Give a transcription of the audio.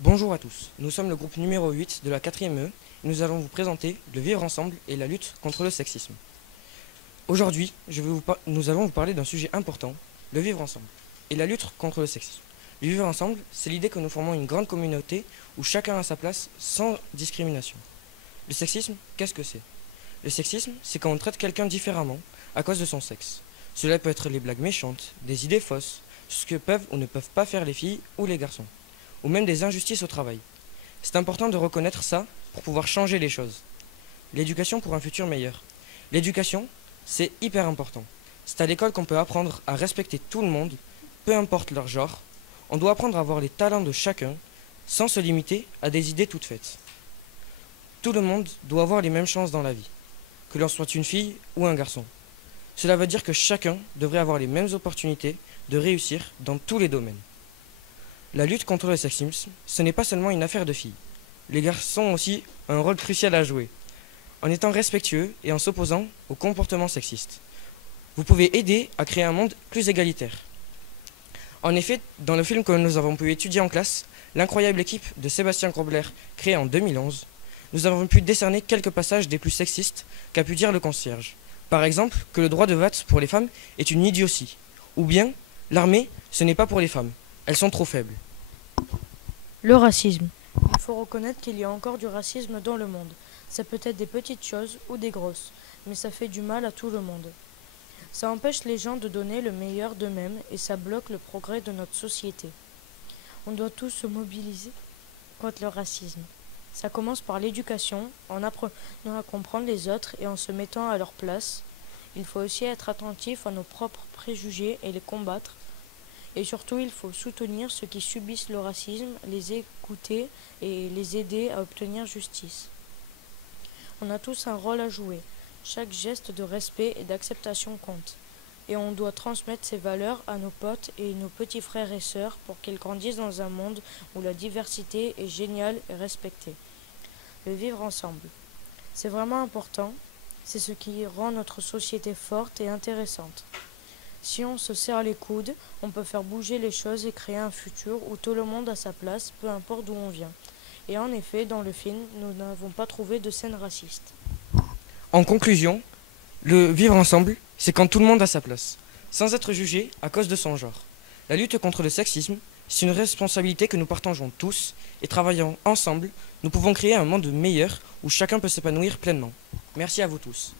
Bonjour à tous, nous sommes le groupe numéro 8 de la 4e E et nous allons vous présenter le vivre ensemble et la lutte contre le sexisme. Aujourd'hui, nous allons vous parler d'un sujet important, le vivre ensemble et la lutte contre le sexisme. Le vivre ensemble, c'est l'idée que nous formons une grande communauté où chacun a sa place sans discrimination. Le sexisme, qu'est-ce que c'est? Le sexisme, c'est quand on traite quelqu'un différemment à cause de son sexe. Cela peut être les blagues méchantes, des idées fausses, ce que peuvent ou ne peuvent pas faire les filles ou les garçons, ou même des injustices au travail. C'est important de reconnaître ça pour pouvoir changer les choses. L'éducation pour un futur meilleur. L'éducation, c'est hyper important. C'est à l'école qu'on peut apprendre à respecter tout le monde, peu importe leur genre. On doit apprendre à voir les talents de chacun, sans se limiter à des idées toutes faites. Tout le monde doit avoir les mêmes chances dans la vie, que l'on soit une fille ou un garçon. Cela veut dire que chacun devrait avoir les mêmes opportunités de réussir dans tous les domaines. La lutte contre le sexisme, ce n'est pas seulement une affaire de filles. Les garçons ont aussi un rôle crucial à jouer, en étant respectueux et en s'opposant aux comportements sexistes. Vous pouvez aider à créer un monde plus égalitaire. En effet, dans le film que nous avons pu étudier en classe, L'incroyable équipe de Sébastien Grobler, créée en 2011, nous avons pu décerner quelques passages des plus sexistes qu'a pu dire le concierge. Par exemple, que le droit de vote pour les femmes est une idiotie. Ou bien, l'armée, ce n'est pas pour les femmes. Elles sont trop faibles. Le racisme. Il faut reconnaître qu'il y a encore du racisme dans le monde. Ça peut être des petites choses ou des grosses, mais ça fait du mal à tout le monde. Ça empêche les gens de donner le meilleur d'eux-mêmes et ça bloque le progrès de notre société. On doit tous se mobiliser contre le racisme. Ça commence par l'éducation, en apprenant à comprendre les autres et en se mettant à leur place. Il faut aussi être attentif à nos propres préjugés et les combattre. Et surtout, il faut soutenir ceux qui subissent le racisme, les écouter et les aider à obtenir justice. On a tous un rôle à jouer. Chaque geste de respect et d'acceptation compte. Et on doit transmettre ces valeurs à nos potes et nos petits frères et sœurs pour qu'ils grandissent dans un monde où la diversité est géniale et respectée. Le vivre ensemble. C'est vraiment important. C'est ce qui rend notre société forte et intéressante. Si on se serre les coudes, on peut faire bouger les choses et créer un futur où tout le monde a sa place, peu importe d'où on vient. Et en effet, dans le film, nous n'avons pas trouvé de scène raciste. En conclusion, le vivre ensemble, c'est quand tout le monde a sa place, sans être jugé à cause de son genre. La lutte contre le sexisme, c'est une responsabilité que nous partageons tous et travaillant ensemble, nous pouvons créer un monde meilleur où chacun peut s'épanouir pleinement. Merci à vous tous.